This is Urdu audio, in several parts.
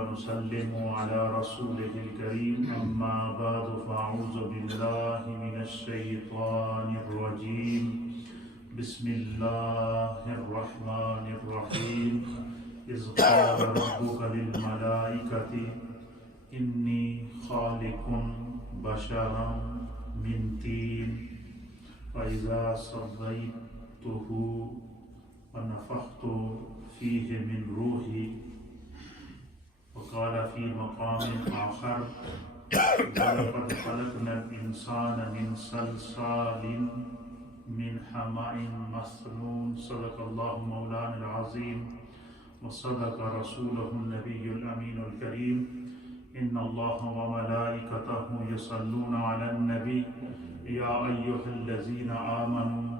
ونسلم على رسوله الكريم أما بعد فأعوذ بالله من الشيطان الرجيم بسم الله الرحمن الرحيم إذ قال ربك للملائكة إني خالق بشرا من طين فإذا صليته ونفخت فيه من روحي وقال في مقام آخر ولقد خلقنا الإنسان من صلصال من حمأ مسنون صدق الله مولانا العظيم وصدق رسوله النبي الأمين الكريم إن الله وملائكته يصلون على النبي يا أيها الذين آمنوا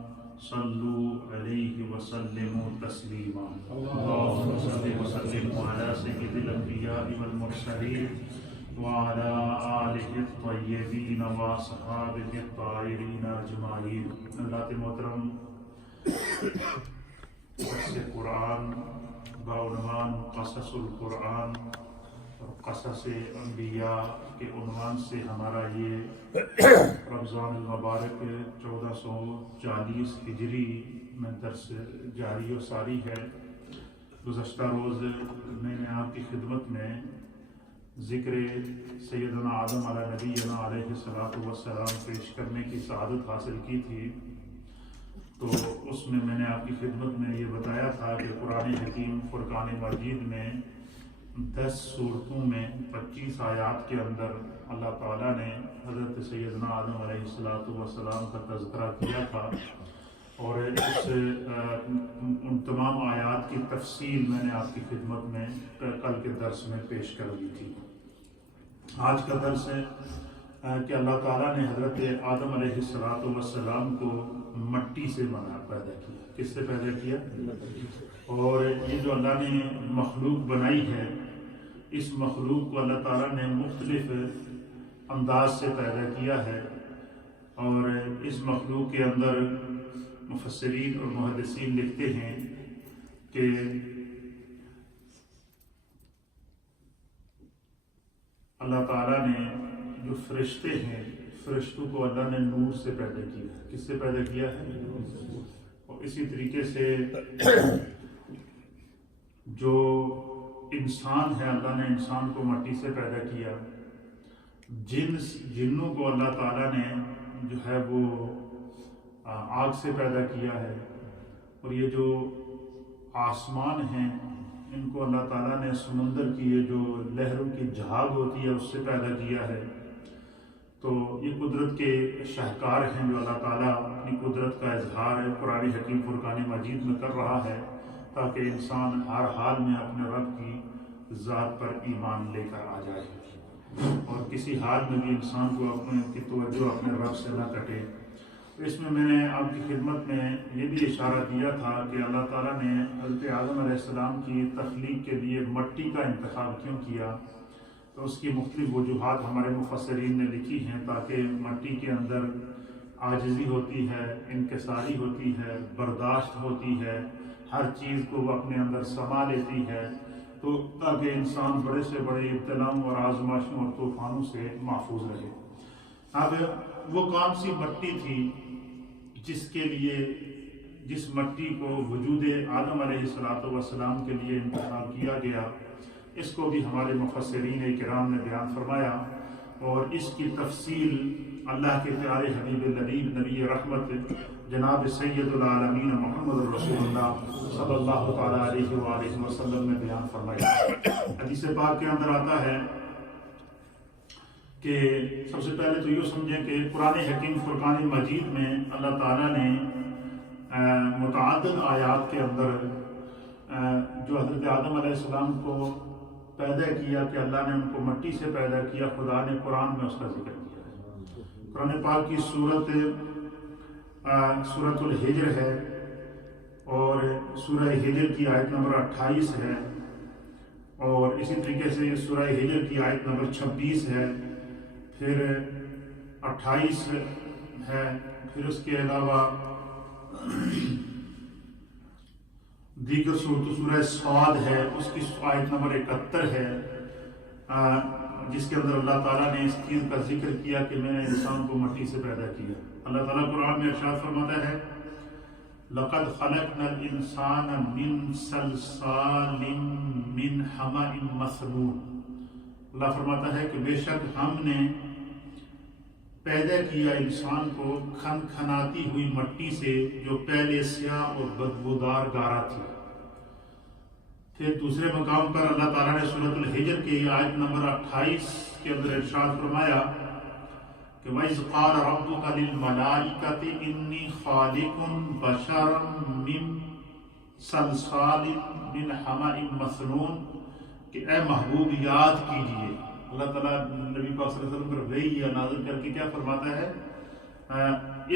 صلوا عليه وسلموا تسليما اللهم صل وسلم على سيد الأنبياء والمرسلين وعلى آله الطيبين وصحابه الطاهرين أجمعين. حضرات محترم، درس قرآن بعنوان قصص القرآن اور قصص انبیاء کے عنوان سے ہمارا یہ رمضان المبارک 1440 ہجری میں درس جاری و ساری ہے. گزشتہ روز میں نے آپ کی خدمت میں ذکر سیدنا آدم علیہ نبینا علیہ السلام پیش کرنے کی سعادت حاصل کی تھی. تو اس میں نے آپ کی خدمت میں یہ بتایا تھا کہ قرآن حکیم فرقان مجید میں 10 صورتوں میں 25 آیات کے اندر اللہ تعالیٰ نے حضرت سیدنا آدم علیہ السلام کا تذکرہ کیا تھا، اور ان تمام آیات کی تفصیل میں نے آپ کی خدمت میں کل کے درس میں پیش کر دی تھی. آج کا درس ہے کہ اللہ تعالیٰ نے حضرت آدم علیہ السلام کو مٹی سے پیدا کیا. کس سے پیدا کیا؟ اور یہ جو اللہ نے مخلوق بنائی ہے، اس مخلوق کو اللہ تعالیٰ نے مختلف انداز سے پیدا کیا ہے، اور اس مخلوق کے اندر مفسرین اور محدثین لکھتے ہیں کہ اللہ تعالیٰ نے جو فرشتے ہیں، فرشتوں کو اللہ نے نور سے پیدا کیا ہے. کس سے پیدا کیا ہے؟ اور اسی طریقے سے جو انسان ہے، اللہ نے انسان کو مٹی سے پیدا کیا. جنوں کو اللہ تعالیٰ نے جو ہے وہ آگ سے پیدا کیا ہے، اور یہ جو آسمان ہیں ان کو اللہ تعالیٰ نے سمندر کی یہ جو لہروں کی جھاگ ہوتی ہے اس سے پیدا کیا ہے. تو یہ قدرت کے شاہکار ہیں جو اللہ تعالیٰ اپنی قدرت کا اظہار ہے قرآن حکیم فرقان مجید میں کر رہا ہے، تاکہ انسان ہر حال میں اپنے رب کی ذات پر ایمان لے کر آ جائے، اور کسی حال میں بھی انسان کو کی توجہ اپنے رب سے نہ کٹے. تو اس میں نے آپ کی خدمت میں یہ بھی اشارہ دیا تھا کہ اللہ تعالیٰ نے حضرت آدم علیہ السلام کی تخلیق کے لیے مٹی کا انتخاب کیوں کیا. تو اس کی مختلف وجوہات ہمارے مفسرین نے لکھی ہیں، تاکہ مٹی کے اندر عاجزی ہوتی ہے، انکساری ہوتی ہے، برداشت ہوتی ہے، ہر چیز کو وہ اپنے اندر سما لیتی ہے، تو تاکہ انسان بڑے سے بڑے ابتلاؤں اور آزمائشوں اور طوفانوں سے محفوظ رہے. اب وہ کون سی مٹی تھی جس مٹی کو وجود آدم علیہ السلام کے لیے انتخاب کیا گیا، اس کو بھی ہمارے مفسرین کرام نے بیان فرمایا، اور اس کی تفصیل اللہ کے پیارے حبیب النبی نبی رحمت جناب سید العالمین محمد رسول اللہ صلی اللہ تعالیٰ علیہ وآلہ وسلم نے بیان فرمایا. حدیث پاک کے اندر آتا ہے کہ سب سے پہلے تو یہ سمجھیں کہ قرآن حکیم فرقان مجید میں اللہ تعالیٰ نے متعدد آیات کے اندر جو حضرت آدم علیہ السلام کو پیدا کیا کہ اللہ نے ان کو مٹی سے پیدا کیا، خدا نے قرآن میں اس کا ذکر کیا ہے. قرآن پاک کی سورۃ الحجر ہے، اور سورہ ہجر کی آیت نمبر 28 ہے، اور اسی طریقے سے سورہ ہجر کی آیت نمبر 26 ہے، پھر 28 ہے، پھر اس کے علاوہ دیگر سورہ صاد ہے، اس کی آیت نمبر 71 ہے، جس کے اندر اللہ تعالیٰ نے اس چیز کا ذکر کیا کہ میں نے انسان کو مٹی سے پیدا کیا. اللہ تعالیٰ قرآن میں ارشاد فرماتا ہے لَقَدْ خَلَقْنَا الْإِنسَانَ مِنْ صَلْصَالٍ مِنْ حَمَإٍ مَسْنُونٍ. اللہ فرماتا ہے کہ بے شک ہم نے پیدا کیا انسان کو کھنکھناتی ہوئی مٹی سے جو پہلے سیاہ اور بدبودار گارا تھی. پھر دوسرے مقام پر اللہ تعالیٰ نے سورۃ الحجر کی آیت نمبر 28 کے اندر ارشاد فرمایا کہ وَإِذْ قَالَ رَبُّكَ لِلْمَلَائِكَةِ إِنِّي خَالِقٌ بَشَرًا مِّن صَلْصَالٍ مِّنْ حَمَإٍ مَسْنُونٍ کہ اے محبوب یاد کیجئے. اللہ تعالیٰ نبی پاک صلی اللہ علیہ وسلم پر وحی نازل کر کے کیا فرماتا ہے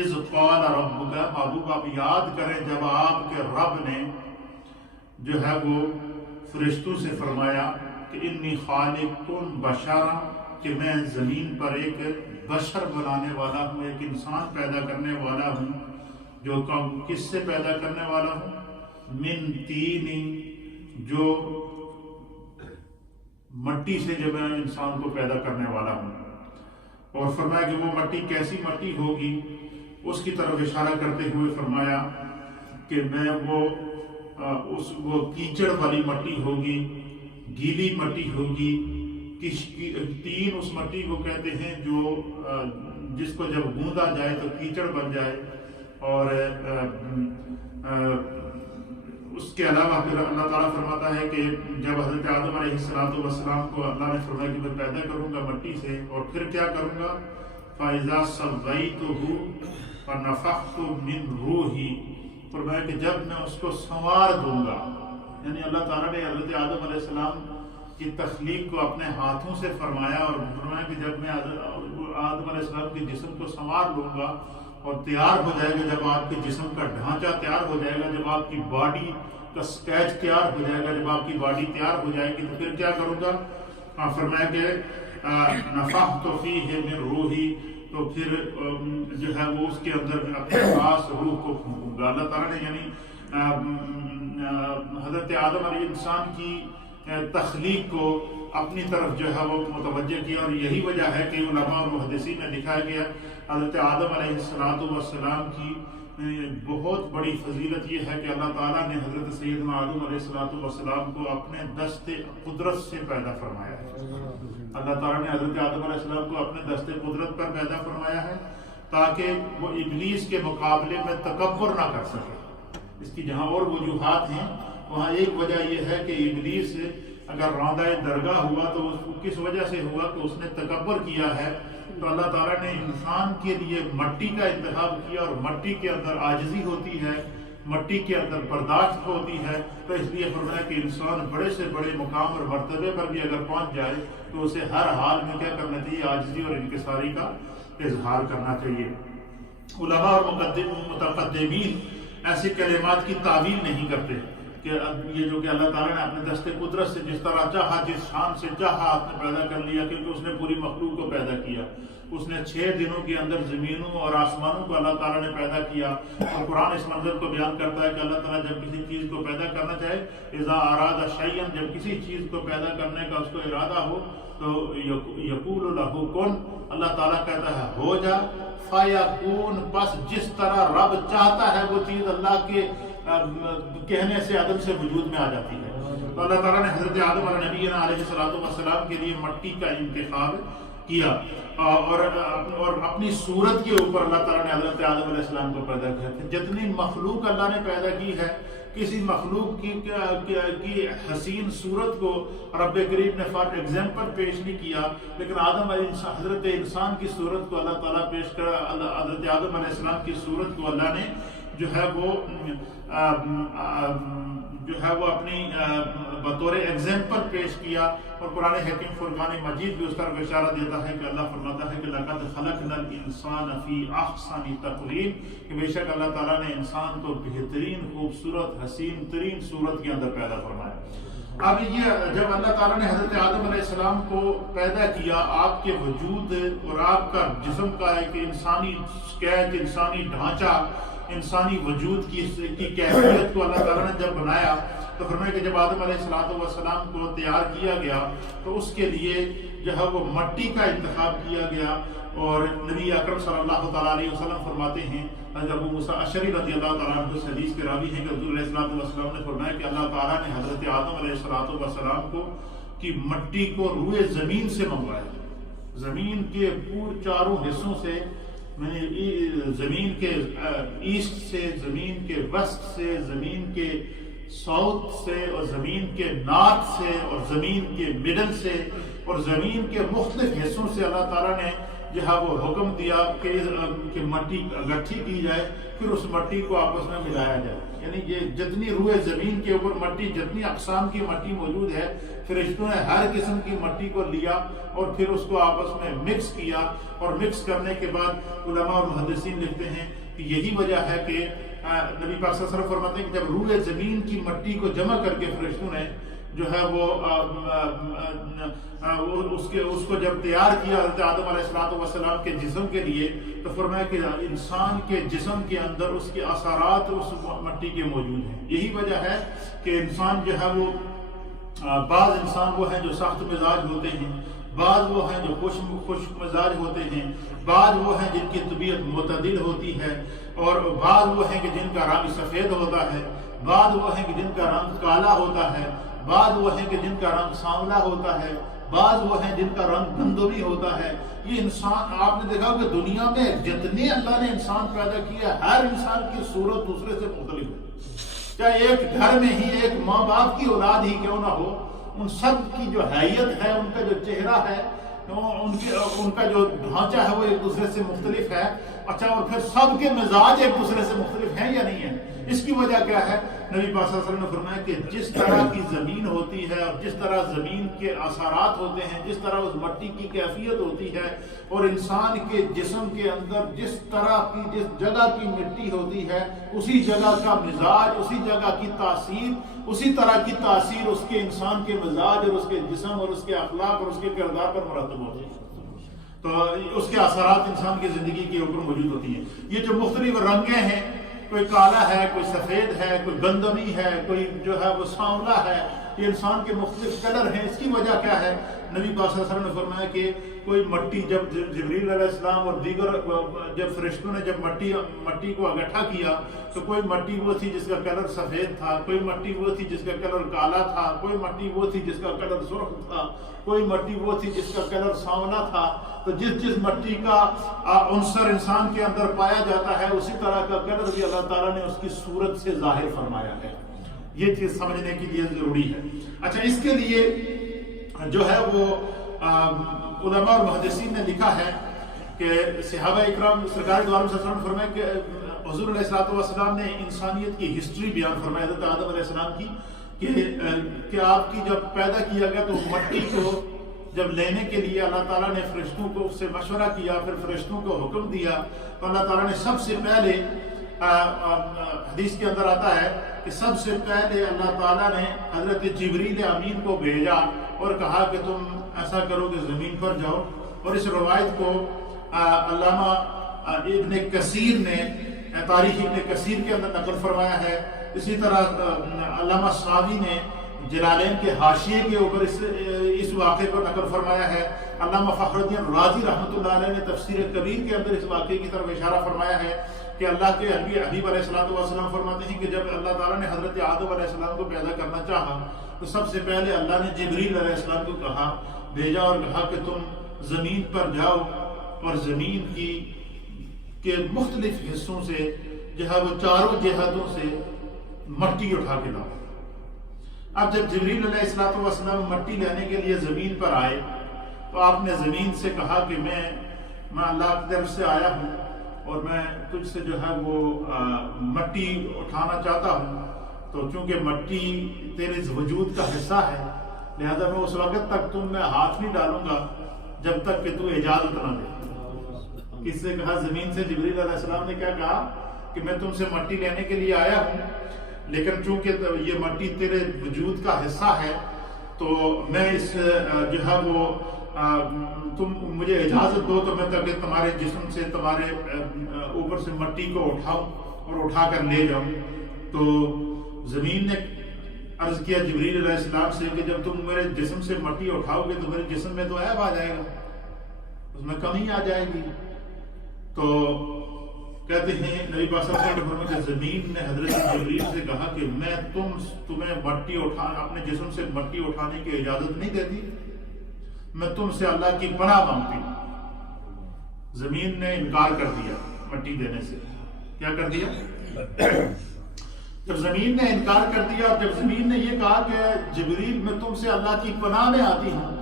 اِذْ قَالَ رَبُّكَ محبوب آپ یاد کریں جب آپ کے رب نے جو ہے وہ فرشتوں سے فرمایا کہ انی خالق بشرا کہ میں زمین پر ایک بشر بنانے والا ہوں, ایک انسان پیدا کرنے والا ہوں. جو کس سے پیدا کرنے والا ہوں؟ من تین, جو مٹی سے جو میں انسان کو پیدا کرنے والا ہوں. اور فرمایا کہ وہ مٹی کیسی مٹی ہوگی, اس کی طرف اشارہ کرتے ہوئے فرمایا کہ میں وہ کیچڑ والی مٹی ہوگی, گیلی مٹی ہوگی. تین اس مٹی کو کہتے ہیں جو جس کو جب گوندا جائے تو کیچڑ بن جائے. اور اس کے علاوہ پھر اللہ تعالیٰ فرماتا ہے کہ جب حضرت آدم علیہ السلام کو اللہ نے فرمایا کہ میں پیدا کروں گا مٹی سے, اور پھر کیا کروں گا فَإِذَا سَوَّيْتُهُ فَنَفَخْتُ مِنْ رُوحِي فرمایا کہ جب میں اس کو سنوار دوں گا. یعنی اللہ تعالیٰ نے حضرت آدم علیہ السلام کی تخلیق کو اپنے ہاتھوں سے فرمایا, اور فرمایا کہ جب میں آدم علیہ السلام کے جسم کو سنوار لوں گا اور تیار ہو جائے گا, جب آپ کے جسم کا ڈھانچہ تیار ہو جائے گا, جب آپ کی باڈی کا سکیچ تیار ہو جائے گا, جب آپ کی باڈی تیار ہو جائے گی تو پھر کیا کروں گا. فرمایا کہ نفخت فیہ من روحی تو پھر جو ہے وہ اس کے اندر اپنے خاص روح کو پھونکوں گا. اللہ تعالیٰ نے یعنی حضرت آدم علیہ السلام کی تخلیق کو اپنی طرف جو ہے وہ متوجہ کیا, اور یہی وجہ ہے کہ علماء اور محدثین میں لکھا گیا حضرت آدم علیہ السلام کی بہت بڑی فضیلت یہ ہے کہ اللہ تعالیٰ نے حضرت سیدنا آدم علیہ السلام کو اپنے دست قدرت سے پیدا فرمایا ہے. اللہ تعالیٰ نے حضرت آدم علیہ السلام کو اپنے دست قدرت پر پیدا فرمایا ہے تاکہ وہ ابلیس کے مقابلے میں تکبر نہ کر سکے. اس کی جہاں اور وجوہات ہیں وہاں ایک وجہ یہ ہے کہ ابلیس اگر راندہ درگاہ ہوا تو کس وجہ سے ہوا کہ اس نے تکبر کیا ہے. تو اللہ تعالیٰ نے انسان کے لیے مٹی کا انتخاب کیا, اور مٹی کے اندر عاجزی ہوتی ہے, مٹی کے اندر برداشت ہوتی ہے. تو اس لیے فرمایا کہ انسان بڑے سے بڑے مقام اور مرتبے پر بھی اگر پہنچ جائے تو اسے ہر حال میں کیا کرنا چاہیے, عاجزی اور انکساری کا اظہار کرنا چاہیے. علماء اور متقدمین ایسے کلمات کی تعویل نہیں کرتے کہ یہ جو کہ اللہ تعالیٰ نے اپنے دست قدرت سے جس طرح چاہا, جس شان سے چاہا آپ نے پیدا کر لیا, کیونکہ اس نے پوری مخلوق کو پیدا کیا. اس نے 6 دنوں کے اندر زمینوں اور آسمانوں کو اللہ تعالیٰ نے پیدا کیا. اور قرآن اس منظر کو بیان کرتا ہے کہ اللہ تعالیٰ جب کسی چیز کو پیدا کرنا چاہے, اذا اراد شیئا, جب کسی چیز کو پیدا کرنے کا اس کو ارادہ ہو تو یقول لہ کن, اللہ تعالیٰ کہتا ہے ہو جا, فیکون, بس جس طرح رب چاہتا ہے وہ چیز اللہ کے کہنے سے عدم سے وجود میں آ جاتی ہے. تو اللہ تعالیٰ نے حضرت آدم نبینا علیہ السلام کے لیے مٹی کا انتخاب کیا, اور اپنی صورت کے اوپر اللہ تعالیٰ نے حضرت آدم علیہ السلام کو پیدا کیا. جتنی مخلوق اللہ نے پیدا کی ہے, کسی مخلوق کی حسین صورت کو رب کریم نے فار ایگزامپل پیش نہیں کیا, لیکن آدم علیہ حضرت انسان کی صورت کو اللہ تعالیٰ پیش کر حضرت آدم علیہ السلام کی صورت کو اللہ نے جو ہے وہ اپنی بطور ایگزامپل پیش کیا. اور قرآن حکیم فرقان مجید بھی اس طرف اشارہ دیتا ہے کہ اللہ فرماتا ہے کہ لقد خلقنا الانسان فی احسن تقویم, کہ بے شک اللہ تعالیٰ نے انسان کو بہترین خوبصورت حسین ترین صورت کے اندر پیدا فرمایا. اب یہ جب اللہ تعالیٰ نے حضرت آدم علیہ السلام کو پیدا کیا, آپ کے وجود اور آپ کا جسم کا ایک انسانی سکیچ, انسانی ڈھانچہ, انسانی وجود کی کیفیت کو اللہ تعالیٰ نے جب بنایا تو فرمایا کہ جب آدم علیہ السلام کو تیار کیا گیا تو اس کے لیے جو ہے وہ مٹی کا انتخاب کیا گیا، اور نبی اکرم صلی اللہ تعالیٰ علیہ وسلم فرماتے ہیں، حضرت ابو موسیٰ اشعری رضی اللہ تعالیٰ عنہ اس حدیث کے راوی ہیں کہ حضور علیہ السلام نے فرمایا کہ اللہ تعالیٰ نے حضرت آدم علیہ السلام کو کی مٹی کو روئے زمین سے منگوایا، زمین کے پورے چاروں حصوں سے، زمین کے ایسٹ سے، زمین کے ویسٹ سے، زمین کے ساؤتھ سے، اور زمین کے نارتھ سے، اور زمین کے مڈل سے، اور زمین کے مختلف حصوں سے اللہ تعالیٰ نے جو ہے وہ حکم دیا کہ مٹی اکٹھی کی جائے، پھر اس مٹی کو آپس میں ملایا جائے۔ یعنی یہ جتنی روئے زمین کے اوپر مٹی، جتنی اقسام کی مٹی موجود ہے، فرشتوں نے ہر قسم کی مٹی کو لیا اور پھر اس کو آپس میں مکس کیا، اور مکس کرنے کے بعد علماء اور محدثین لکھتے ہیں کہ یہی وجہ ہے کہ نبی پاک صلی اللہ علیہ وسلم فرماتے ہیں کہ جب روئے زمین کی مٹی کو جمع کر کے فرشتوں نے جو ہے وہ اس کو جب تیار کیا حضرت آدم علیہ السلام کے جسم کے لیے، تو فرمایا کہ انسان کے جسم کے اندر اس کے اثرات اس مٹی کے موجود ہیں۔ یہی وجہ ہے کہ انسان جو ہے وہ بعض انسان وہ ہیں جو سخت مزاج ہوتے ہیں، بعض وہ ہیں جو خوش مزاج ہوتے ہیں، بعض وہ ہیں جن کی طبیعت معتدل ہوتی ہے، اور بعض وہ ہیں کہ جن کا رنگ سفید ہوتا ہے، بعض وہ ہیں کہ جن کا رنگ کالا ہوتا ہے، بعض وہ ہیں کہ جن کا رنگ سانولا ہوتا ہے، بعض وہ ہیں جن کا رنگ گندمی ہوتا ہے۔ یہ انسان، آپ نے دیکھا کہ دنیا میں جتنے اللہ نے انسان پیدا کیا، ہر انسان کی صورت دوسرے سے مختلف ہے، چاہے ایک گھر میں ہی ایک ماں باپ کی اولاد ہی کیوں نہ ہو، ان سب کی جو حیت ہے، ان کا جو چہرہ ہے، ان کا جو ڈھانچہ ہے، وہ ایک دوسرے سے مختلف ہے۔ اچھا، اور پھر سب کے مزاج ایک دوسرے سے مختلف ہیں یا نہیں ہیں؟ اس کی وجہ کیا ہے؟ نبی پاک صلی اللہ علیہ وسلم نے فرمایا کہ جس طرح کی زمین ہوتی ہے، اور جس طرح زمین کے اثرات ہوتے ہیں، جس طرح اس مٹی کی کیفیت ہوتی ہے، اور انسان کے جسم کے اندر جس طرح کی، جس جگہ کی مٹی ہوتی ہے، اسی جگہ کا مزاج، اسی جگہ کی تاثیر، اسی طرح کی تاثیر اس کے انسان کے مزاج اور اس کے جسم اور اس کے اخلاق اور اس کے کردار پر مرتب ہوتی ہے۔ تو اس کے اثرات انسان کی زندگی کے اوپر موجود ہوتی ہیں۔ یہ جو مختلف رنگیں ہیں، کوئی کالا ہے، کوئی سفید ہے، کوئی گندمی ہے، کوئی جو ہے وہ سانولا ہے، یہ انسان کے مختلف کلر ہیں۔ اس کی وجہ کیا ہے؟ نبی پاک صلی اللہ علیہ وسلم نے فرمایا کہ کوئی مٹی، جب جبریل علیہ السلام اور دیگر جب فرشتوں نے جب مٹی کو اکٹھا کیا، تو کوئی مٹی وہ تھی جس کا کلر سفید تھا، کوئی مٹی وہ تھی جس کا کلر کالا تھا، کوئی مٹی وہ تھی جس کا کلر سرخ تھا، کوئی مٹی وہ تھی جس کا کلر سانولا تھا۔ تو جس مٹی کا عنصر انسان کے اندر پایا جاتا ہے، اسی طرح کا کلر بھی اللہ تعالیٰ نے اس کی صورت سے ظاہر فرمایا ہے۔ یہ چیز سمجھنے کے لیے ضروری ہے۔ اچھا، اس کے لیے جو ہے وہ علماء اور محدثین نے لکھا ہے کہ صحابہ اکرام سرکار دو عالم صلی اللہ علیہ وسلم فرمائے کہ حضور علیہ السلام نے انسانیت کی ہسٹری بیان فرمایا حضرت آدم علیہ السلام کی، کہ آپ کی جب پیدا کیا گیا تو مٹی کو جب لینے کے لیے اللہ تعالیٰ نے فرشتوں کو سے مشورہ کیا، پھر فرشتوں کو حکم دیا، تو اللہ تعالیٰ نے سب سے پہلے، حدیث کے اندر آتا ہے کہ سب سے پہلے اللہ تعالیٰ نے حضرت جبریل امین کو بھیجا اور کہا کہ تم ایسا کرو کہ زمین پر جاؤ۔ اور اس روایت کو علامہ ابن کثیر نے تاریخ ابن کثیر کے اندر نقل فرمایا ہے۔ اسی طرح علامہ ساوی نے جلالین کے حاشیے کے اوپر اس واقعے کو نقل فرمایا ہے۔ علامہ فخر الدین رازی رحمۃ اللہ علیہ نے تفسیر کبیر کے اندر اس واقعے کی طرف اشارہ فرمایا ہے کہ اللہ کے حبیب علیہ السلام فرماتے ہیں کہ جب اللہ تعالیٰ نے حضرت آدم علیہ السلام کو پیدا کرنا چاہا تو سب سے پہلے اللہ نے جبریل علیہ السلام کو بھیجا اور کہا کہ تم زمین پر جاؤ اور زمین کے مختلف حصوں سے جو ہے وہ چاروں جہتوں سے مٹی اٹھا کے لاؤ۔ اب جب جبریل علیہ السلام مٹی لینے کے لیے زمین پر آئے تو آپ نے زمین سے کہا کہ میں اللہ کی طرف سے آیا ہوں اور میں تجھ سے جو ہے وہ مٹی اٹھانا چاہتا ہوں، تو چونکہ مٹی تیرے وجود کا حصہ ہے لہذا میں اس وقت تک تم میں ہاتھ نہیں ڈالوں گا جب تک کہ تو اجازت نہ دے۔ کس سے کہا؟ زمین سے۔ جبریل علیہ السلام نے کیا کہا کہ میں تم سے مٹی لینے کے لیے آیا ہوں، لیکن چونکہ یہ مٹی تیرے وجود کا حصہ ہے تو میں اس جو ہے وہ تم مجھے اجازت دو تو میں تاکہ تمہارے جسم سے، تمہارے اوپر سے مٹی کو اٹھاؤں اور اٹھا کر لے جاؤں۔ تو زمین نے عرض کیا جبریل علیہ السلام سے کہ جب تم میرے جسم سے مٹی اٹھاؤ گے تو میرے جسم میں تو عیب آ جائے گا، اس میں کمی آ جائے گی۔ تو کہتے ہیں نبی پاک صلی اللہ علیہ وسلم کہ زمین نے حضرت جبریل سے کہا کہ میں تمہیں مٹی اپنے جسم سے مٹی اٹھانے کی اجازت نہیں دیتی، میں تم سے اللہ کی پناہ مانگتی ہوں۔ زمین نے انکار کر دیا مٹی دینے سے۔ کیا کر دیا؟ جب زمین نے انکار کر دیا، جب زمین نے یہ کہا کہ جبریل میں تم سے اللہ کی پناہ میں آتی ہوں،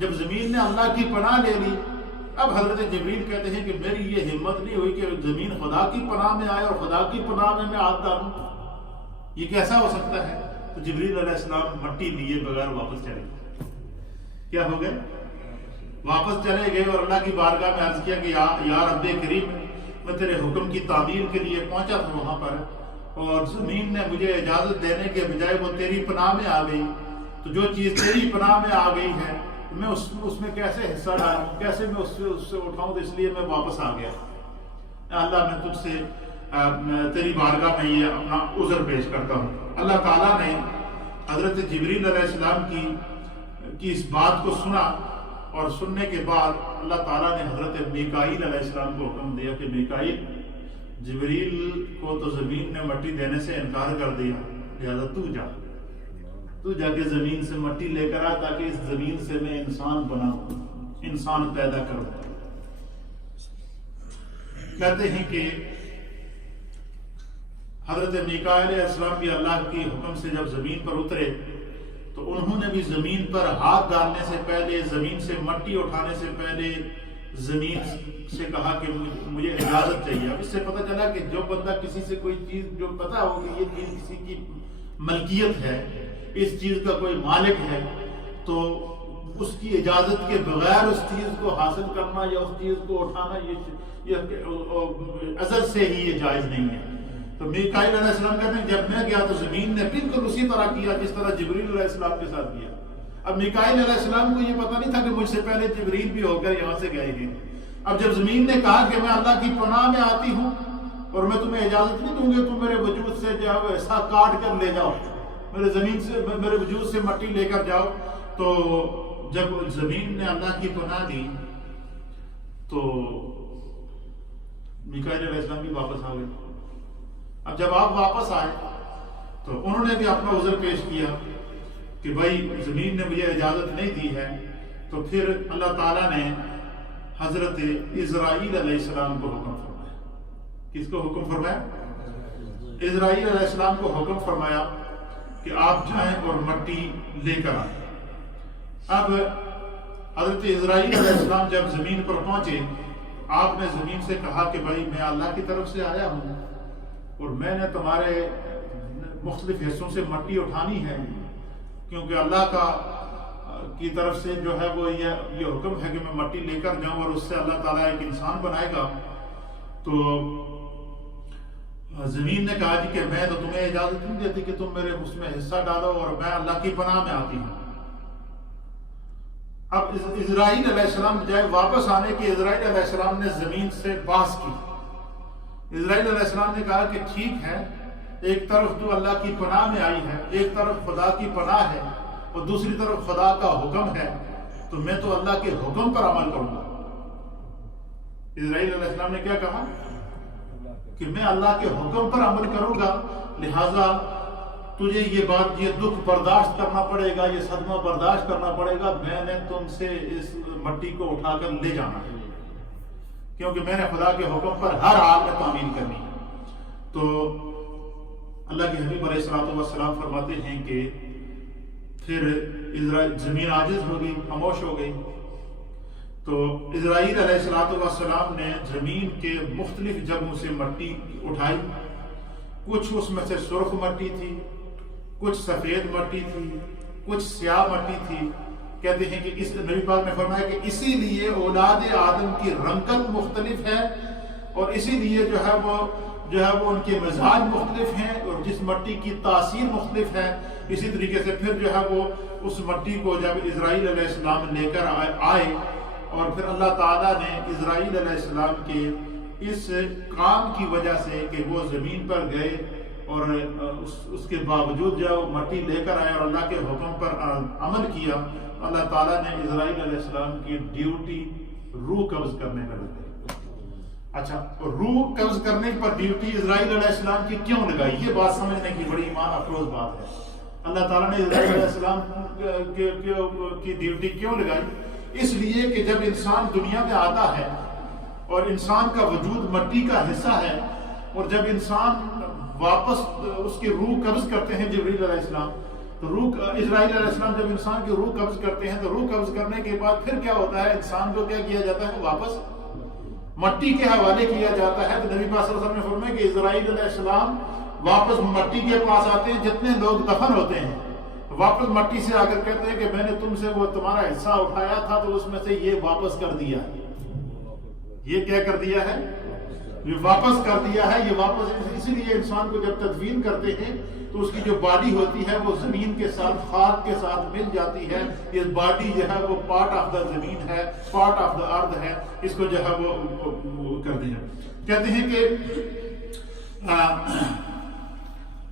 جب زمین نے اللہ کی پناہ لے لی، اب حضرت جبریل کہتے ہیں کہ میری یہ ہمت نہیں ہوئی کہ زمین خدا کی پناہ میں آئے اور خدا کی پناہ میں میں ہاتھ ڈالوں، یہ کیسا ہو سکتا ہے؟ تو جبریل علیہ السلام مٹی لیے بغیر واپس چلے گئے۔ کیا ہو گئے؟ واپس چلے گئے اور اللہ کی بارگاہ میں عرض کیا کہ یا رب کریم، میں تیرے حکم کی تعمیل کے لیے پہنچا تھا وہاں پر، اور زمین نے مجھے اجازت دینے کے بجائے وہ تیری پناہ میں آ گئی، تو جو چیز تیری پناہ میں آ گئی ہے میں اس میں کیسے حصہ ڈالوں، کیسے میں اس سے اٹھاؤں؟ تو اس لیے میں واپس آ گیا۔ اللہ میں تجھ سے تیری بارگاہ میں یہ اپنا عذر پیش کرتا ہوں۔ اللہ تعالیٰ نے حضرت جبریل علیہ السلام کی اس بات کو سنا، اور سننے کے بعد اللہ تعالیٰ نے حضرت میکائیل علیہ السلام کو حکم دیا کہ میکائیل، جبریل کو تو زمین نے مٹی دینے سے انکار کر دیا، لہذا تو جا کے زمین سے مٹی لے کر آ تاکہ اس زمین سے میں انسان بناؤں، انسان پیدا کروں۔ کہتے ہیں کہ حضرت میکائیل علیہ السلام بھی اللہ کے حکم سے جب زمین پر اترے تو انہوں نے بھی زمین پر ہاتھ ڈالنے سے پہلے، زمین سے مٹی اٹھانے سے پہلے زمین سے کہا کہ مجھے اجازت چاہیے۔ اب اس سے پتہ چلا کہ جو بندہ کسی سے کوئی چیز جو پتہ ہو کہ یہ چیز کسی کی ملکیت ہے، اس چیز کا کوئی مالک ہے، تو اس کی اجازت کے بغیر اس چیز کو حاصل کرنا یا اس چیز کو اٹھانا یہ ازل سے ہی یہ جائز نہیں ہے۔ تو میکائیل علیہ السلام کہتے ہیں جب میں گیا تو زمین نے بالکل اسی طرح کیا جس طرح جبریل علیہ السلام کے ساتھ کیا۔ اب میکائیل علیہ السلام کو یہ پتہ نہیں تھا کہ مجھ سے پہلے جبریل بھی ہو کر یہاں سے گئے ہیں۔ اب جب زمین نے کہا کہ میں اللہ کی پناہ میں آتی ہوں اور میں تمہیں اجازت نہیں دوں گی تم میرے وجود سے جو ہے ایسا کاٹ کر لے جاؤ، میرے وجود سے مٹی لے کر جاؤ، تو جب زمین نے اللہ کی پناہ دی تو میکائیل علیہ السلام بھی واپس آ گئے۔ اب جب آپ واپس آئے تو انہوں نے بھی اپنا عذر پیش کیا کہ بھائی زمین نے مجھے اجازت نہیں دی ہے۔ تو پھر اللہ تعالیٰ نے حضرت اسرائیل علیہ السلام کو حکم فرمایا۔ کس کو حکم فرمایا؟ اسرائیل علیہ السلام کو حکم فرمایا کہ آپ جائیں اور مٹی لے کر آئیں۔ اب حضرت اسرائیل علیہ السلام جب زمین پر پہنچے، آپ نے زمین سے کہا کہ بھائی میں اللہ کی طرف سے آیا ہوں اور میں نے تمہارے مختلف حصوں سے مٹی اٹھانی ہے، کیونکہ اللہ کی طرف سے جو ہے وہ یہ حکم ہے کہ میں مٹی لے کر جاؤں اور اس سے اللہ تعالیٰ ایک انسان بنائے گا۔ تو زمین نے کہا جی کہ میں تو تمہیں اجازت نہیں دیتی کہ تم میرے اس میں حصہ ڈالو، اور میں اللہ کی پناہ میں آتی ہوں۔ اب اسرائیل علیہ السلام بجائے واپس آنے کے، اسرائیل علیہ السلام نے زمین سے بحث کی۔ اسرائیل علیہ السلام نے کہا کہ ٹھیک ہے، ایک طرف تو اللہ کی پناہ میں آئی ہے، ایک طرف خدا کی پناہ ہے اور دوسری طرف خدا کا حکم ہے، تو میں تو اللہ کے حکم پر عمل کروں گا۔ اسرائیل علیہ السلام نے کیا کہا کہ میں اللہ کے حکم پر عمل کروں گا، لہٰذا تجھے یہ بات، یہ دکھ برداشت کرنا پڑے گا، یہ صدمہ برداشت کرنا پڑے گا، میں نے تم سے اس مٹی کو اٹھا کر لے جانا ہے، کیونکہ میں نے خدا کے حکم پر ہر حال میں تعمیل کرنی ہے۔ تو اللہ کے حبیب علیہ الصلوۃ والسلام فرماتے ہیں کہ پھر زمین عاجز ہو گئی، خاموش ہو گئی۔ تو اسرائیل علیہ الصلوۃ والسلام نے زمین کے مختلف جگہوں سے مٹی اٹھائی، کچھ اس میں سے سرخ مٹی تھی، کچھ سفید مٹی تھی، کچھ سیاہ مٹی تھی۔ کہتے ہیں کہ اس نبی پاک نے فرمایا کہ اسی لیے اولاد آدم کی رنگت مختلف ہے، اور اسی لیے جو ہے وہ ان کے مزاج مختلف ہیں، اور جس مٹی کی تاثیر مختلف ہے، اسی طریقے سے پھر جو ہے وہ اس مٹی کو جب اسرائیل علیہ السلام لے کر آئے، اور پھر اللہ تعالیٰ نے اسرائیل علیہ السلام کے اس کام کی وجہ سے کہ وہ زمین پر گئے اور اس کے باوجود جب مٹی لے کر آئے اور اللہ کے حکم پر عمل کیا، اللہ تعالیٰ نے اسرائیل علیہ السلام کی ڈیوٹی روح قبض کرنے پر لگائی۔ اچھا، روح قبض کرنے پر ڈیوٹی اسرائیل علیہ السلام کی کیوں لگائی؟ یہ بات سمجھنے کی بڑی ایمان افروز بات ہے۔ اللہ تعالیٰ نے اسرائیل علیہ السلام کی ڈیوٹی کیوں لگائی؟ اس لیے کہ جب انسان دنیا میں آتا ہے اور انسان کا وجود مٹی کا حصہ ہے، اور جب انسان واپس اس کی روح قبض کرتے ہیں جبریل علیہ السلام، تو اسرائیل علیہ السلام جب انسان کی روح قبض کرتے ہیں تو روح قبض کرنے کے بعد پھر کیا ہوتا ہے؟ انسان کو کیا کیا جاتا ہے؟ واپس مٹی کے حوالے کیا جاتا ہے۔ تو نبی پاک صلی اللہ علیہ وسلم نے فرمایا کہ اسرائیل علیہ السلام واپس مٹی کے پاس آتے ہیں، جتنے لوگ دفن ہوتے ہیں واپس مٹی سے آ کر کہتے ہیں کہ میں نے تم سے وہ تمہارا حصہ اٹھایا تھا تو اس میں سے یہ واپس کر دیا ہے۔ یہ کیا کر دیا ہے؟ یہ واپس کر دیا ہے۔ یہ واپس اسی لیے انسان کو جب تدفین کرتے ہیں تو اس کی جو باڈی ہوتی ہے وہ زمین کے ساتھ، خاک کے ساتھ مل جاتی ہے۔ یہ باڈی جو ہے وہ پارٹ آف دا زمین ہے، پارٹ آف دا ارتھ ہے، اس کو جو ہے وہ کر دیا۔ کہتے ہیں کہ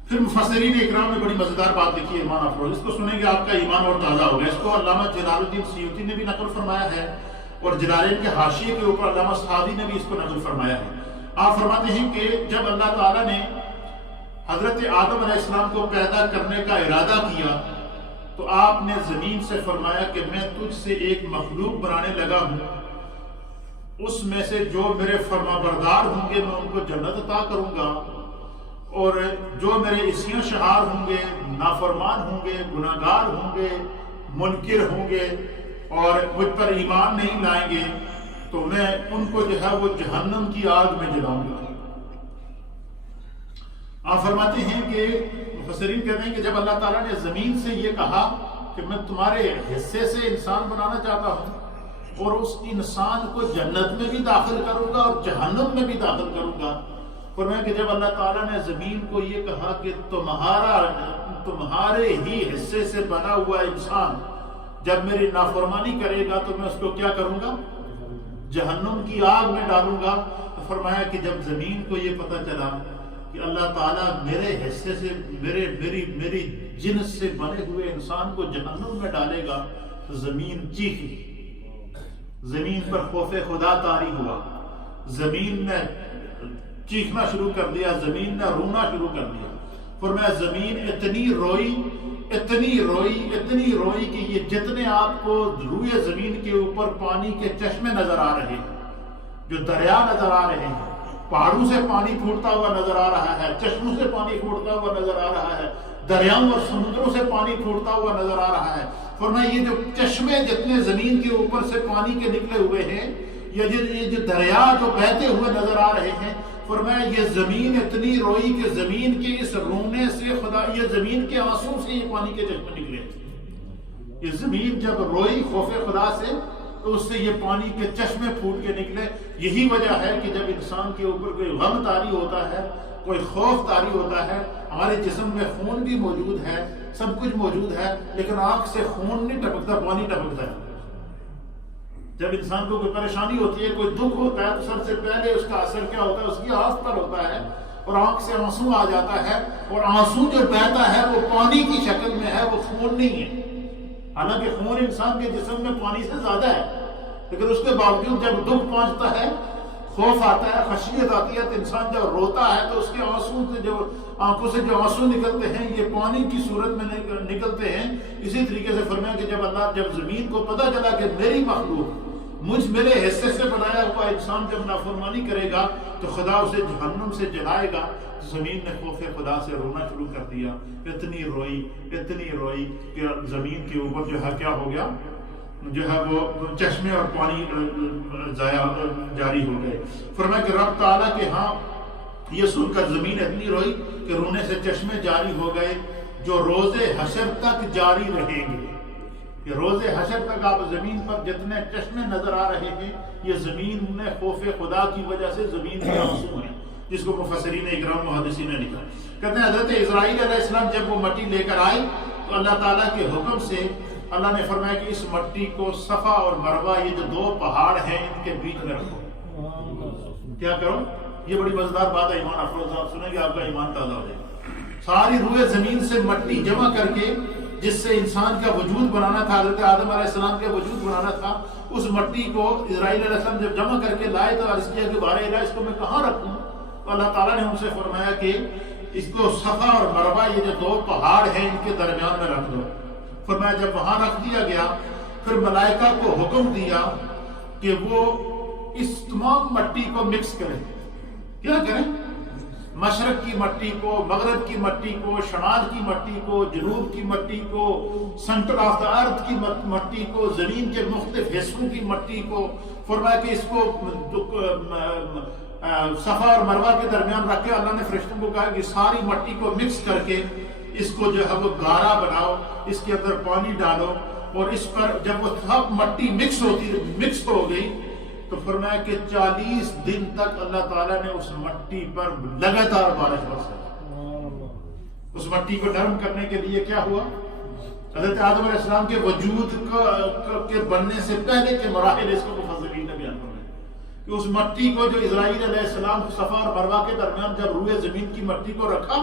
پھر مفسرین اکرام نے بڑی مزیدار بات لکھی ہے ایمان افروز، اس کو سنیں گے آپ کا ایمان اور تازہ ہوگا۔ اس کو علامہ جلال الدین سیوطی نے بھی نقل فرمایا ہے، اور جلالین کے حاشیے کے اوپر علامہ سعدی نے بھی اس کو نقل فرمایا ہے۔ آپ فرماتے ہیں کہ جب اللہ تعالیٰ نے حضرت آدم علیہ السلام کو پیدا کرنے کا ارادہ کیا تو آپ نے زمین سے فرمایا کہ میں تجھ سے ایک مخلوق بنانے لگا ہوں، اس میں سے جو میرے فرما بردار ہوں گے میں ان کو جنت عطا کروں گا، اور جو میرے عصیاں شعار ہوں گے، نافرمان ہوں گے، گناہگار ہوں گے، منکر ہوں گے اور مجھ پر ایمان نہیں لائیں گے تو میں ان کو جو ہے وہ جہنم کی آگ میں جلاؤں گا۔ آپ فرماتے ہیں کہ مفسرین کہتے ہیں کہ جب اللہ تعالیٰ نے زمین سے یہ کہا کہ میں تمہارے حصے سے انسان بنانا چاہتا ہوں اور اس انسان کو جنت میں بھی داخل کروں گا اور جہنم میں بھی داخل کروں گا، فرمایا کہ جب اللہ تعالیٰ نے زمین کو یہ کہا کہ تمہارے ہی حصے سے بنا ہوا انسان جب میری نافرمانی کرے گا تو میں اس کو کیا کروں گا؟ جہنم کی آگ میں ڈالوں گا۔ تو فرمایا کہ جب زمین کو یہ پتہ چلا کہ اللہ تعالیٰ میرے حصے سے میری جنس سے بنے ہوئے انسان کو جہنم میں ڈالے گا تو زمین چیخی، زمین پر خوف خدا طاری ہوا، زمین نے چیخنا شروع کر دیا، زمین نے رونا شروع کر دیا۔ فرمایا زمین اتنی روئی کہ یہ جتنے آپ کو روئے زمین کے اوپر پانی کے چشمے نظر آ رہے ہیں، جو دریا نظر آ رہے ہیں، پہاڑوں سے پانی پھوٹتا ہوا نظر آ رہا ہے، چشموں سے پانی پھوٹتا ہوا نظر آ رہا ہے، دریاؤں اور سمندروں سے پانی پھوٹتا ہوا نظر آ رہا ہے۔ فرمایا یہ جو چشمے جتنے زمین کے اوپر سے پانی کے نکلے ہوئے ہیں، یہ جو دریا جو بہتے ہوئے نظر آ رہے ہیں، فرمایا یہ زمین اتنی روئی کہ زمین کے اس رونے سے خدا، یہ زمین کے آنسوں سے یہ پانی کے چشمے نکلے۔ یہ زمین جب روئی خوف خدا سے تو اس سے یہ پانی کے چشمے پھوٹ کے نکلے۔ یہی وجہ ہے کہ جب انسان کے اوپر کوئی غم طاری ہوتا ہے، کوئی خوف طاری ہوتا ہے، ہمارے جسم میں خون بھی موجود ہے، سب کچھ موجود ہے، لیکن آنکھ سے خون نہیں ٹپکتا، پانی ٹپکتا ہے۔ جب انسان کو کوئی پریشانی ہوتی ہے، کوئی دکھ ہوتا ہے تو سب سے پہلے اس کا اثر کیا ہوتا ہے؟ اس کی آنکھ پر ہوتا ہے اور آنکھ سے آنسو آ جاتا ہے، اور آنسو جو بہتا ہے وہ پانی کی شکل میں ہے، وہ خون نہیں ہے۔ حالانکہ خون انسان کے جسم میں پانی سے زیادہ ہے، لیکن اس کے باوجود جب دکھ پہنچتا ہے، خوف آتا ہے، خشیت آتی ہے، تو انسان جب روتا ہے تو اس کے آنسو سے جو آنکھوں سے جو آنسو نکلتے ہیں یہ پانی کی صورت میں نکلتے ہیں۔ اسی طریقے سے فرمایا کہ جب زمین کو پتہ چلا کہ میری مخلوق میرے حصے سے بنایا ہوا انسان جب نافرمانی کرے گا تو خدا اسے جہنم سے جلائے گا، زمین نے خوف خدا سے رونا شروع کر دیا۔ اتنی روئی کہ زمین کے اوپر جو ہے کیا ہو گیا، جو ہے وہ چشمے اور پانی جاری ہو گئے۔ فرمایا کہ رب تعالیٰ کے ہاں یہ سن کر زمین اتنی روئی کہ رونے سے چشمے جاری ہو گئے جو روز حشر تک جاری رہیں گے۔ کہ روز حشر تک آپ زمین پر جتنے چشمے نظر آ رہے ہیں یہ زمین نے خوف خدا کی وجہ سے زمین کے آنسو ہیں، جس کو مفسرین اکرام محدثین نے لکھا۔ کہتے ہیں حضرت اسرائیل علیہ السلام جب وہ مٹی لے کر آئے تو اللہ تعالیٰ کے حکم سے اللہ نے فرمایا کہ اس مٹی کو صفا اور مروہ، یہ جو دو پہاڑ ہیں، ان کے بیچ میں رکھو۔ کیا کرو؟ یہ بڑی مزیدار بات ہے ایمان افروز، آپ سنیں گے آپ کا ایمان تازہ ہو جائے گا۔ ساری روئے زمین سے مٹی جمع کر کے جس سے انسان کا وجود بنانا تھا، حضرت آدم علیہ السلام کا وجود بنانا تھا، اس مٹی کو اسرائیل علیہ السلام جب جمع کر کے لائے تو عرض کیا کہ بارے الہ اس کو میں کہاں رکھوں؟ تو اللہ تعالیٰ نے ان سے فرمایا کہ اس کو صفا اور مروہ یہ جو دو پہاڑ ہیں ان کے درمیان میں رکھ دو۔ فرمایا جب وہاں رکھ دیا گیا پھر ملائکہ کو حکم دیا کہ وہ اس تمام مٹی کو مکس کریں۔ کیا کریں؟ مشرق کی مٹی کو، مغرب کی مٹی کو، شمال کی مٹی کو، جنوب کی مٹی کو، سینٹر آف دا ارتھ کی مٹی کو، زمین کے مختلف حصوں کی مٹی کو، فرمایا کہ اس کو صفا اور مروہ کے درمیان رکھ کے اللہ نے فرشتوں کو کہا کہ ساری مٹی کو مکس کر کے اس کو جو ہے وہ گارا بناؤ، اس کے اندر پانی ڈالو، اور اس پر جب وہ سب مٹی مکس ہو گئی تو فرمایا کہ 40 دن تک اللہ تعالیٰ نے اس مٹی پر لگاتار بارش برسائی۔ اس مٹی کو نرم کرنے کے لیے کیا ہوا؟ حضرت آدم علیہ السلام کے وجود کے بننے سے پہلے کے مراحل اس کو مفسرین نے بیان فرمایا کہ اس مٹی کو جو اسرائیل علیہ السلام صفا اور مروہ کے درمیان جب روئے زمین کی مٹی کو رکھا،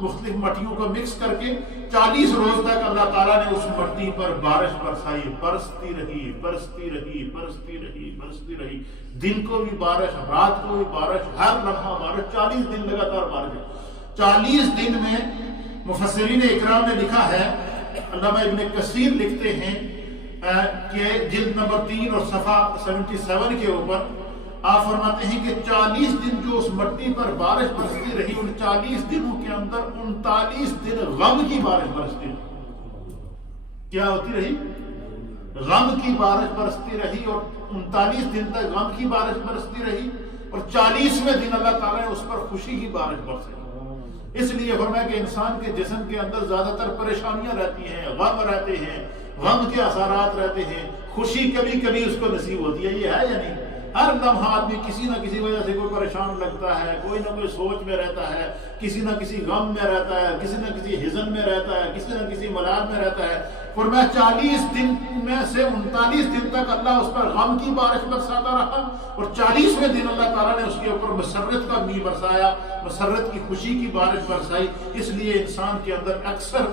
مختلف مٹیوں کو مکس کر کے 40 روز تک اللہ تعالیٰ نے اس مٹی پر بارش برسائی، برستی رہی، برستی رہی، برستی رہی، برستی رہی، دن کو بھی بارش، رات کو بھی بارش، ہر لمحہ بارش، 40 دن لگاتار بارش۔ 40 دن میں مفسرین اکرام نے لکھا ہے، علامہ ابن کثیر لکھتے ہیں کہ جلد نمبر 3 اور صفحہ 77 کے اوپر آپ فرماتے ہیں کہ 40 دن جو اس مٹی پر بارش برستی رہی، ان 40 دنوں کے اندر 39 دن غم کی بارش برستی رہی۔ کیا ہوتی رہی؟ غم کی بارش برستی رہی، اور 39 دن تک غم کی بارش برستی رہی، اور 40ویں دن اللہ تعالیٰ نے اس پر خوشی کی بارش برسائی۔ اس لیے فرمایا کہ انسان کے جسم کے اندر زیادہ تر پریشانیاں رہتی ہیں، غم رہتے ہیں، غم کے اثرات رہتے ہیں، خوشی کبھی کبھی اس کو نصیب ہوتی ہے، یہ ہے یا نہیں؟ ہر لمحہ آدمی کسی نہ کسی وجہ سے کوئی پریشان لگتا ہے، کوئی نہ کوئی سوچ میں رہتا ہے، کسی نہ کسی غم میں رہتا ہے، کسی نہ کسی حزن میں رہتا ہے، کسی نہ کسی ملال میں رہتا ہے۔ فرمایا 40 دن میں سے 39 دن تک اللہ اس پر غم کی بارش برساتا رہا، اور 40ویں دن اللہ تعالیٰ نے اس کے اوپر مسرت کا می برسایا، مسرت کی خوشی کی بارش برسائی۔ اس لیے انسان کے اندر اکثر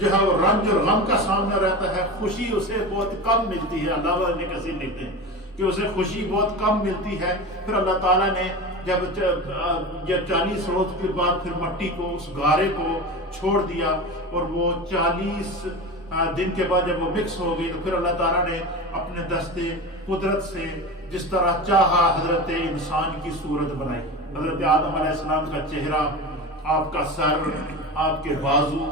جو ہے وہ رنج اور غم کا سامنا رہتا ہے، خوشی اسے بہت کم ملتی ہے۔ اللہ ابن کثیر لکھتے ہیں کہ اسے خوشی بہت کم ملتی ہے۔ پھر اللہ تعالیٰ نے جب 40 روز کے بعد پھر مٹی کو، اس گارے کو چھوڑ دیا، اور وہ 40 دن کے بعد جب وہ مکس ہو گئی تو پھر اللہ تعالیٰ نے اپنے دستے قدرت سے جس طرح چاہا حضرت انسان کی صورت بنائی۔ حضرت آدم علیہ السلام کا چہرہ، آپ کا سر، آپ کے بازو،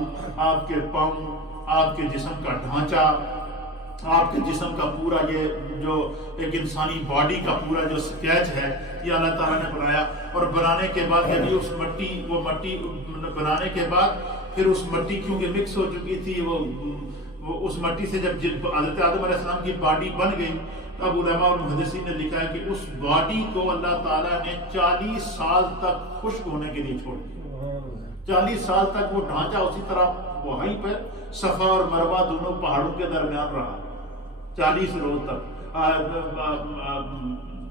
آپ کے پاؤں، آپ کے جسم کا ڈھانچہ، آپ کے جسم کا پورا یہ جو ایک انسانی باڈی کا پورا جو سکیچ ہے، یہ اللہ تعالیٰ نے بنایا۔ اور بنانے کے بعد یعنی وہ مٹی بنانے کے بعد پھر اس مٹی کیونکہ مکس ہو چکی تھی، وہ اس مٹی سے جب حضرت آدم علیہ السلام کی باڈی بن گئی، اب علماء اور محدثین نے لکھا ہے کہ اس باڈی کو اللہ تعالیٰ نے 40 سال تک خشک ہونے کے لیے چھوڑ دیا۔ 40 سال تک وہ ڈھانچہ اسی طرح وہیں پر صفا اور مروہ دونوں پہاڑوں کے درمیان رہا، 40 روز تک،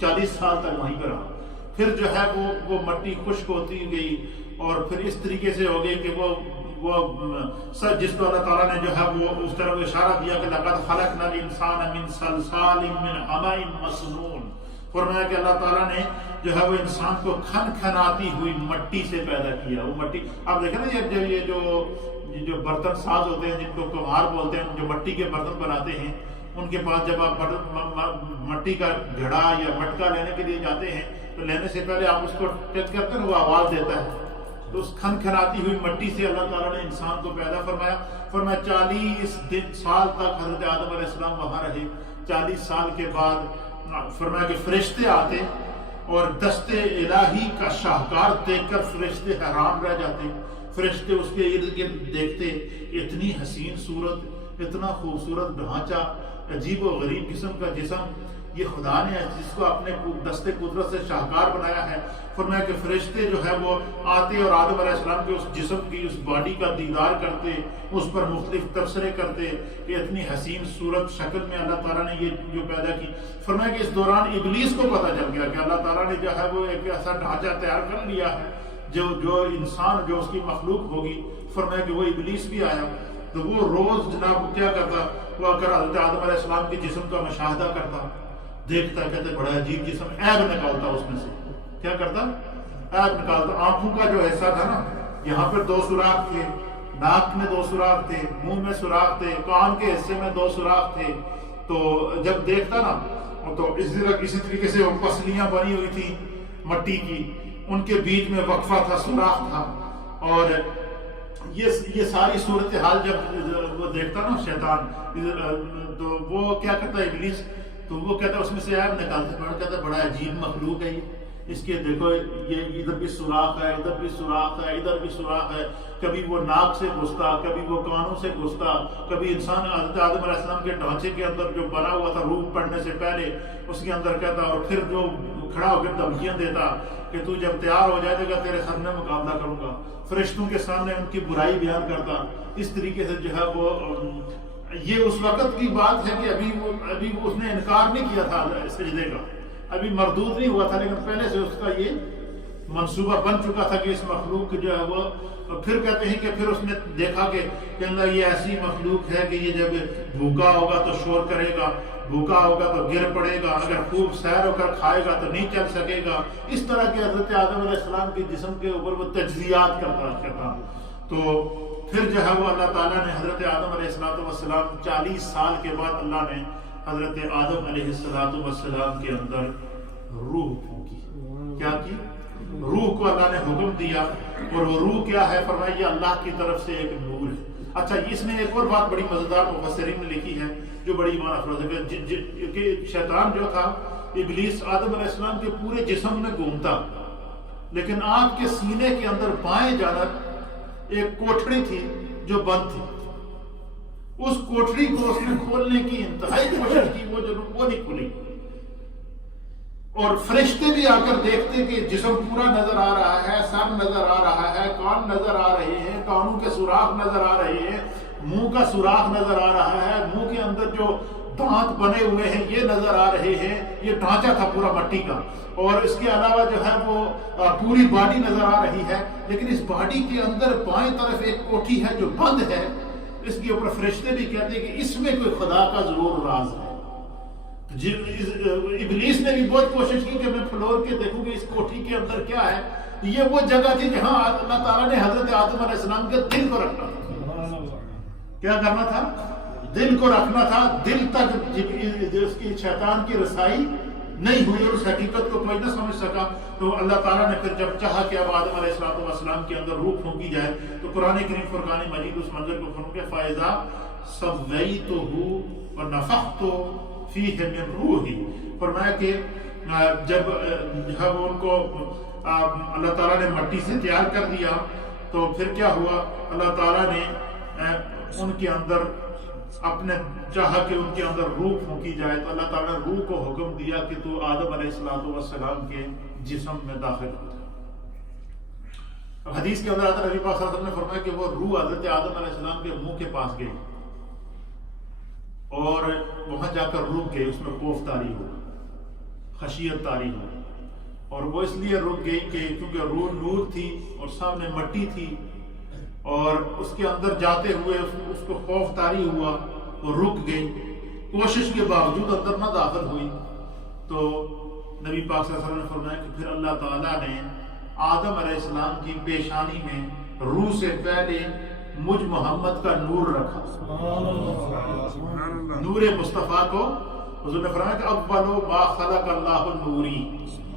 40 سال تک وہیں پر رہا۔ پھر جو ہے وہ مٹی خشک ہوتی گئی، اور پھر اس طریقے سے ہو گئی کہ وہ جس کو اللہ تعالیٰ نے جو ہے وہ اس طرح اشارہ دیا کہ لقد خلقنا الانسان من صلصال من حمأ مسنون۔ فرمایا کہ اللہ تعالیٰ نے جو ہے وہ انسان کو کھنکھناتی ہوئی مٹی سے پیدا کیا۔ وہ مٹی آپ دیکھیں نا، یہ جو برتن ساز ہوتے ہیں جن کو کمہار بولتے ہیں، جو مٹی کے برتن بناتے ہیں، ان کے پاس جب آپ مٹی کا گھڑا یا مٹکا لینے کے لیے جاتے ہیں تو لینے سے پہلے آپ اس کو ٹچ کرتے ہیں، وہ آواز دیتا ہے۔ تو اس کھنکھناتی ہوئی مٹی سے اللہ تعالیٰ نے انسان کو پیدا فرمایا۔ 40 سال تک حضرت آدم علیہ السلام وہاں رہے۔ 40 سال کے بعد فرمایا کہ فرشتے آتے اور دستے الہی کا شاہکار دیکھ کر فرشتے حیران رہ جاتے۔ فرشتے اس کے ارد گرد دیکھتے، اتنی حسین صورت، اتنا خوبصورت ڈھانچہ، عجیب و غریب قسم کا جسم، یہ خدا نے جس کو اپنے دستے قدرت سے شاہکار بنایا ہے۔ فرمایا کہ فرشتے جو ہے وہ آتے اور آدم علیہ السلام کے اس جسم کی، اس باڈی کا دیدار کرتے، اس پر مختلف تبصرے کرتے کہ اتنی حسین صورت شکل میں اللہ تعالیٰ نے یہ جو پیدا کی۔ فرمایا کہ اس دوران ابلیس کو پتہ چل گیا کہ اللہ تعالیٰ نے جو ہے وہ ایک ایسا ڈھانچہ تیار کر لیا ہے جو انسان جو اس کی مخلوق ہوگی، فرمایا کہ وہ ابلیس بھی آیا تو وہ روز جناب کیا کرتا، وہ اگر حضرت آدم علیہ السلام کے جسم کا مشاہدہ کرتا، دیکھتا، کہتے بڑا عجیب جسم، عیب نکالتا اس میں سے، کیا کرتا، عیب نکالتا۔ آنکھوں کا جو حصہ تھا نا، یہاں پر 2 سوراخ تھے، ناک میں 2 سوراخ تھے، منہ میں سوراخ تھے، کان کے حصے میں 2 سوراخ تھے، تو جب دیکھتا نا تو اسی طریقے سے وہ پسلیاں بنی ہوئی تھی مٹی کی، ان کے بیچ میں وقفہ تھا، سوراخ تھا، اور یہ ساری صورتحال جب وہ دیکھتا نا شیطان، تو وہ کیا کرتا ہے ابلیس، تو وہ کہتا ہے اس میں سے عیب نکالتا، کہتا بڑا عجیب مخلوق ہے یہ، اس کے دیکھو یہ ادھر بھی سوراخ ہے، ادھر بھی سوراخ ہے، ادھر بھی سوراخ ہے، کبھی وہ ناک سے گھستا، کبھی وہ کانوں سے گھستا، کبھی انسان حضرت آدم علیہ السلام کے ڈھانچے کے اندر جو بنا ہوا تھا روح پڑنے سے پہلے اس کے اندر کہتا، اور پھر جو کھڑا ہو کے دھمکیاں دیتا کہ تو جب تیار ہو جائے گا تیرے ساتھ میں مقابلہ کروں گا، فرشتوں کے سامنے ان کی برائی بیان کرتا۔ اس طریقے سے جو ہے وہ یہ اس وقت کی بات ہے کہ ابھی اس نے انکار نہیں کیا تھا سجدے کا، ابھی مردود نہیں ہوا تھا، لیکن پہلے سے اس کا یہ منصوبہ بن چکا تھا کہ اس مخلوق جو ہے وہ، پھر کہتے ہیں کہ پھر اس نے دیکھا کہ اللہ یہ ایسی مخلوق ہے کہ یہ جب بھوکا ہوگا تو شور کرے گا، بھوکا ہوگا تو گر پڑے گا، اگر خوب سیر ہو کر کھائے گا تو نہیں چل سکے گا، اس طرح کے حضرت آدم علیہ السلام کے جسم کے اوپر وہ تجزیات کرتا۔ تو پھر جو ہے وہ اللہ تعالیٰ نے حضرت آدم علیہ السلام 40 سال کے بعد اللہ نے حضرت آدم علیہ السلام کے اندر روح پھونکی، کیا کی، روح کو اللہ نے حکم دیا، اور وہ روح کیا ہے، فرمایا یہ اللہ کی طرف سے ایک نور ہے۔ اچھا، اس میں ایک اور بات بڑی مزیدار مفسرین نے لکھی ہے جو بڑی ایمان افروز ہے کہ شیطان جو تھا، ابلیس آدم علیہ السلام کے پورے جسم میں گھومتا، لیکن آپ کے سینے کے اندر بائیں جانب ایک کوٹھڑی تھی جو بند تھی، اس کوٹھڑی کو اس نے کھولنے کی انتہائی کوشش کی، وہ نہیں کھلی، اور فرشتے بھی آ کر دیکھتے کہ جسم پورا نظر آ رہا ہے، سر نظر آ رہا ہے، کان نظر آ رہے ہیں، کانوں کے سوراخ نظر آ رہے ہیں، منہ کا سوراخ نظر آ رہا ہے، منہ کے اندر جو دانت بنے ہوئے ہیں یہ نظر آ رہے ہیں، یہ ڈھانچہ تھا پورا مٹی کا، اور اس کے علاوہ جو ہے وہ پوری باڈی نظر آ رہی ہے، لیکن اس باڈی کے اندر بائیں طرف ایک کوٹھی ہے جو بند ہے، اس کے اوپر فرشتے بھی کہتے ہیں کہ اس میں کوئی خدا کا ضرور راز ہے۔ ابلیس نے بھی بہت کوشش کی کہ میں فلور کے دیکھوں کہ اس کوٹھی کے اندر کیا ہے، یہ وہ جگہ تھی جہاں اللہ تعالیٰ نے حضرت آدم علیہ السلام کے دل کو رکھنا تھا، کیا کرنا تھا، دل کو رکھنا تھا، دل تک اس کی شیطان کی رسائی نہیں ہوئی، اور اس حقیقت کو کوئی نہ سمجھ سکا، تو اللہ تعالیٰ نے پھر جب چاہا کہ اب آدم علیہ السلام کے اندر روح پھونکی جائے، تو قرآن کریم فرقان مجید اس منظر کو فرماتا ہے فَإِذَا سَوَّيْتُهُ وَنَفَخْتُ فِيهِ مِن رُوحِي، فرمایا کہ جب ان کو اللہ تعالیٰ نے مٹی سے تیار کر دیا تو پھر کیا ہوا، اللہ تعالیٰ نے ان کے اندر اپنے چاہا کہ ان کے اندر روح پھونکی جائے، تو اللہ تعالیٰ نے روح کو حکم دیا کہ تو آدم علیہ السلام کے جسم میں داخل ہو جائے۔ اب حدیث کے اندر آتا نبی پاک صلی اللہ علیہ وسلم نے فرمایا کہ وہ روح حضرت آدم علیہ السلام کے منہ کے پاس گئی اور وہاں جا کر رک گئی، اس میں خوف طاری ہو، خشیت طاری ہو، اور وہ اس لیے رک گئی کہ کیونکہ روح نور تھی اور سامنے مٹی تھی، اور اس کے اندر جاتے ہوئے اس کو خوف طاری ہوا، وہ رک گئی، کوشش کے باوجود اندر نہ داخل ہوئی۔ تو نبی پاک صلی اللہ علیہ وسلم نے فرمایا کہ پھر اللہ تعالیٰ نے آدم علیہ السلام کی پیشانی میں روح سے پہلے مجھ محمد کا نور رکھا، نور مصطفیٰ کو حضور نے فرمایا کہ اولو ما خلق اللہ النوری،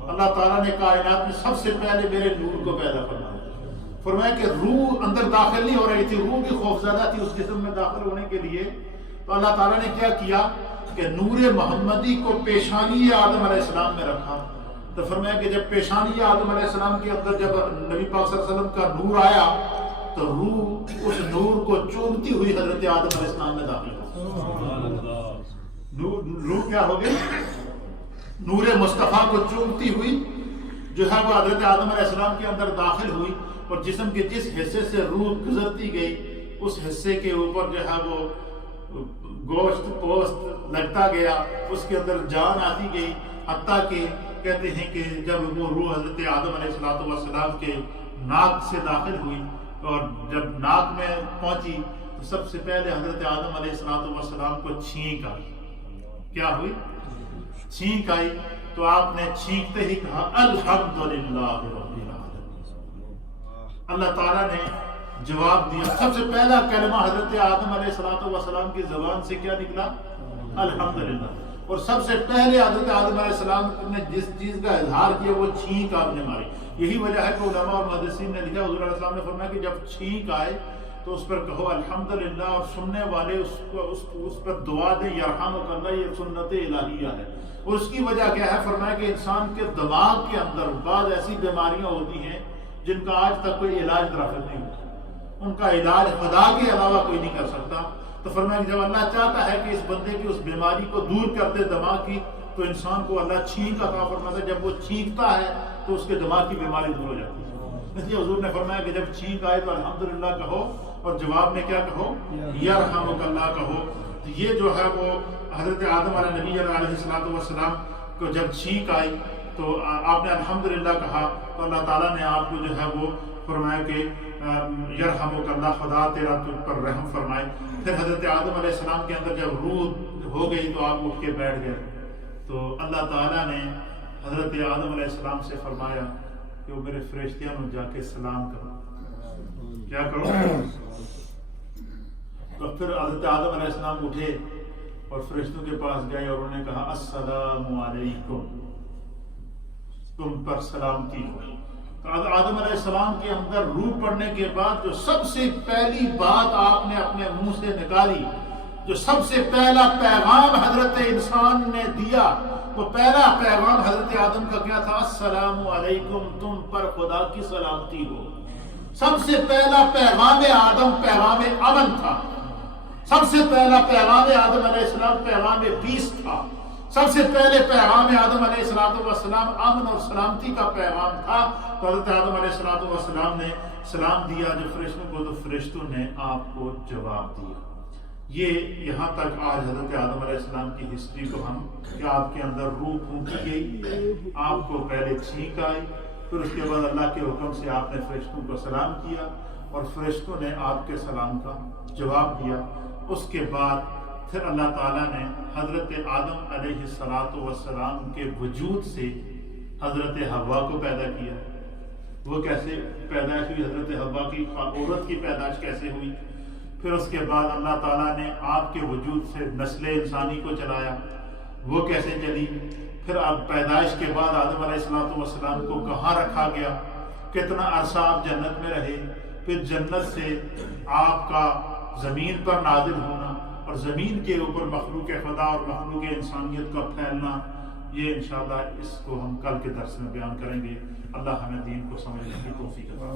اللہ تعالیٰ نے کائنات میں سب سے پہلے میرے نور کو پیدا فرمایا۔ فرمایا کہ روح اندر داخل نہیں ہو رہی تھی، روح بھی خوفزدہ تھی اس جسم میں داخل ہونے کے لیے، تو اللہ تعالیٰ نے کیا کیا کہ نور محمدی کو پیشانی آدم علیہ السلام میں رکھا۔ تو فرمایا کہ جب پیشانی آدم علیہ السلام کے اندر جب نبی پاک صلی اللہ علیہ وسلم کا نور آیا تو روح اس نور کو چومتی ہوئی حضرت آدم علیہ السلام میں داخل ہو، روح کیا ہو گئی، نور مصطفیٰ کو چومتی ہوئی جو ہے وہ حضرت آدم علیہ السلام کے اندر داخل ہوئی، اور جسم کے جس حصے سے روح گزرتی گئی اس حصے کے اوپر جو ہے وہ گوشت پوست لگتا گیا، اس کے اندر جان آتی گئی، حتیٰ کہ کہتے ہیں کہ جب وہ روح حضرت آدم علیہ السلام کے ناک سے داخل ہوئی اور جب ناک میں پہنچی تو سب سے پہلے حضرت آدم علیہ السلام کو چھینک آئی. کیا ہوئی؟ چھینک آئی. تو آپ نے چھینکتے ہی کہا الحمدللہ رب العالمین. اللہ تعالیٰ نے جواب دیا. سب سے پہلا کلمہ حضرت آدم علیہ السلام کی زبان سے کیا نکلا؟ الحمدللہ. اور سب سے پہلے حضرت آدم علیہ السلام نے جس چیز کا اظہار کیا وہ چھینک آپ نے ماری. یہی وجہ ہے کہ علماء اور محدثین نے لکھا، حضور علیہ السلام نے فرمایا کہ جب چھینک آئے تو اس پر کہو الحمدللہ، اور سننے والے اس پر دعا دیں یرحمک اللہ، یہ سنت الہیہ ہے. اور اس کی وجہ کیا ہے؟ فرمایا کہ انسان کے دماغ کے اندر بعض ایسی بیماریاں ہوتی ہیں جن کا آج تک کوئی علاج درافت نہیں ہوتا، ان کا علاج خدا کے علاوہ کوئی نہیں کر سکتا. تو فرمایا کہ جب اللہ چاہتا ہے کہ اس بندے کی اس بیماری کو دور کر دے دماغ کی، تو انسان کو اللہ چھینک عطا فرماتا ہے. جب وہ چھینکتا ہے تو اس کے دماغ کی بیماری دور ہو جاتی ہے. اس لیے حضور نے فرمایا کہ جب چھینک آئے تو الحمدللہ کہو، اور جواب میں کیا کہو؟ یرحمک اللہ کہو. تو یہ جو ہے وہ حضرت آدم علیہ نبی علیہ السلام کو جب چھینک آئی تو آپ نے الحمدللہ کہا تو اللہ تعالیٰ نے آپ کو جو ہے وہ فرمایا کہ یرحمک اللہ، خدا تیرا تجھ پر رحم فرمائے. پھر حضرت آدم علیہ السلام کے اندر جب روح ہو گئی تو آپ اٹھ کے بیٹھ گئے. تو اللہ تعالیٰ نے حضرت آدم علیہ السلام سے فرمایا کہ وہ میرے فرشتیاں میں جا کے سلام کرو. کیا کرو؟ تو پھر حضرت آدم علیہ السلام اٹھے اور فرشتوں کے پاس گئے اور انہوں نے کہا السلام علیکم، تم پر سلامتی ہو. تو آدم علیہ السلام کے اندر روح پڑنے کے بعد جو سب سے پہلی بات آپ نے اپنے منہ سے نکالی، جو سب سے پہلا پیغام حضرت انسان نے دیا، وہ پہلا پیغام حضرت آدم کا کیا تھا؟ السلام علیکم، تم پر خدا کی سلامتی ہو. سب سے پہلا پیغام آدم پیغام امن تھا. سب سے پہلا پیغام آدم علیہ السلام پیغام پیس تھا. سب سے پہلے پیغام آدم علیہ السلام امن اور سلامتی کا پیغام تھا. تو حضرت آدم علیہ السلام نے سلام دیا جو فرشتوں کو، تو فرشتوں نے آپ کو جواب دیا. یہ یہاں تک آج حضرت آدم علیہ السلام کی ہسٹری کو ہم کہ آپ کے اندر روح پھونکی گئی، آپ کو پہلے چھینک آئی، پھر اس کے بعد اللہ کے حکم سے آپ نے فرشتوں کو سلام کیا اور فرشتوں نے آپ کے سلام کا جواب دیا. اس کے بعد پھر اللہ تعالیٰ نے حضرت آدم علیہ السلام کے وجود سے حضرت حوا کو پیدا کیا. وہ کیسے پیدائش ہوئی؟ حضرت حوا کی عورت کی پیدائش کیسے ہوئی؟ پھر اس کے بعد اللہ تعالیٰ نے آپ کے وجود سے نسل انسانی کو چلایا، وہ کیسے چلی؟ پھر آپ پیدائش کے بعد آدم علیہ السلام کو کہاں رکھا گیا، کتنا عرصہ آپ جنت میں رہے، پھر جنت سے آپ کا زمین پر نازل ہونا اور زمین کے اوپر مخلوق خدا اور مخلوق انسانیت کا پھیلنا. یہ انشاءاللہ اس کو ہم کل کے درس میں بیان کریں گے. اللہ ہمیں دین کو سمجھنے کی توفیق عطا فرمائے.